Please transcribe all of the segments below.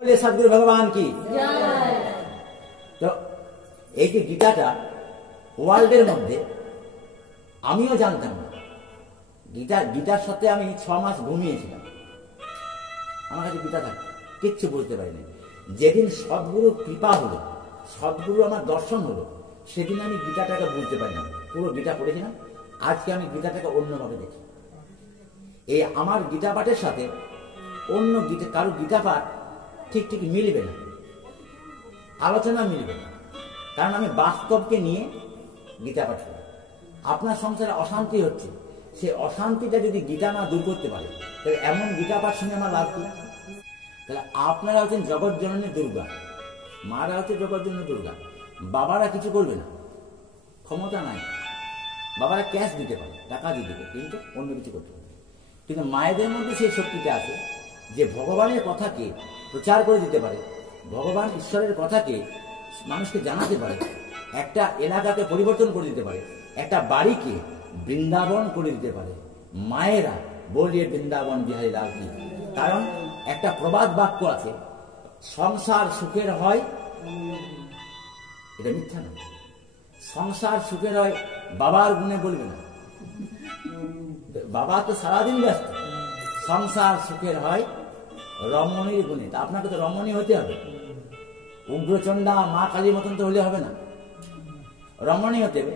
सदगुरु भगवान की तो এই যে গীতাটা ওয়ার্ল্ডের মধ্যে আমিও জানতাম না। গীতার সাথে আমি 6 মাস ঘুমিয়েছিলাম, আমার কাছে গীতা থাকতো, কিচ্ছু বুঝতে পারিনি। যেদিন সদ্গুরু কৃপা হলো, সদ্গুরু আমার দর্শন হলো, সেদিন আমি গীতাটাকে বুঝতে পারিনি। পুরো গীতা পড়েছিলাম, আজকে আমি গীতাটাকে অন্যভাবে দেখি। এই আমার গীতা পাঠের সাথে অন্য গীতা কারো গীতা পাঠ ঠিক ঠিক মিলবে না, আলোচনা মিলবে না, কারণ আমি বাস্তবকে নিয়ে গীতা পাঠ করি। আপনার সংসারে অশান্তি হচ্ছে, সেই অশান্তিটা যদি গীতা না দূর করতে পারে, তাহলে এমন গীতা পাঠ শুনে আমার লাভ কি? তাহলে আপনারা হচ্ছেন জগৎ জননী দুর্গা, মারা হচ্ছে জগৎ জননী দুর্গা। বাবারা কিছু করবে না, ক্ষমতা নাই। বাবারা ক্যাশ দিতে পারে, টাকা দিতে পারে, কিন্তু অন্য কিছু করতে পারে। কিন্তু মায়েদের মধ্যে সেই শক্তিটা আছে যে ভগবানের কথাকে প্রচার করে দিতে পারে, ভগবান ঈশ্বরের কথাকে মানুষকে জানাতে পারে, একটা এলাকাকে পরিবর্তন করে দিতে পারে, একটা বাড়িকে বৃন্দাবন করে দিতে পারে। মায়েরা বলিয়ে বৃন্দাবন বিহারী লাল কি। কারণ একটা প্রবাদ বাক্য আছে, সংসার সুখের হয়, এটা মিথ্যা নয়, সংসার সুখের হয় বাবার গুণে বলবে না, বাবা তো সারাদিন ব্যস্ত। সংসার সুখের হয় রমণীর গুণে, তা আপনাকে তো রমণী হতে হবে, উগ্রচণ্ডা মা কালীর মতন তো হলে হবে না, রমণী হতে হবে।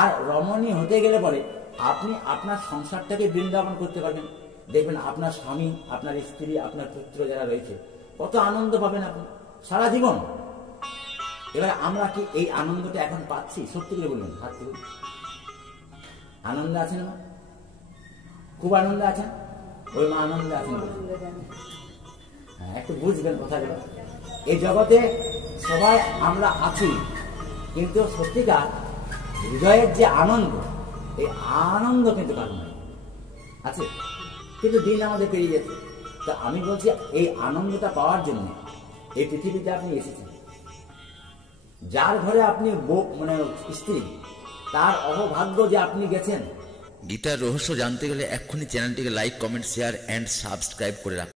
আর রমণী হতে গেলে পরে আপনি আপনার সংসারটাকে বৃন্দাবন করতে পারবেন। দেখবেন আপনার স্বামী, আপনার স্ত্রী, আপনার পুত্র যারা রয়েছে, কত আনন্দ পাবেন আপনি সারা জীবন। এবার আমরা কি এই আনন্দটা এখন পাচ্ছি? সত্যি করে বলবেন, হাত তুলুন। আনন্দে আছেন না? খুব আনন্দে আছেন? ওই মা আনন্দে আছেন, হ্যাঁ, একটু বুঝবেন কথাগুলো। এই জগতে সবাই আমরা আছি, কিন্তু সত্যিকার হৃদয়ের যে আনন্দ, এই আনন্দ কিন্তু কারণ নয় আছে, কিন্তু দিন আমাদের পেরিয়ে যাচ্ছে। তো আমি বলছি, এই আনন্দটা পাওয়ার জন্য এই পৃথিবীতে আপনি এসেছেন। যার ঘরে আপনি মানে স্ত্রী, তার অহভাগ্য যে আপনি গেছেন। গীতার রহস্য জানতে গেলে এক্ষুনি চ্যানেলটিকে like, comment, share and subscribe করে রাখুন।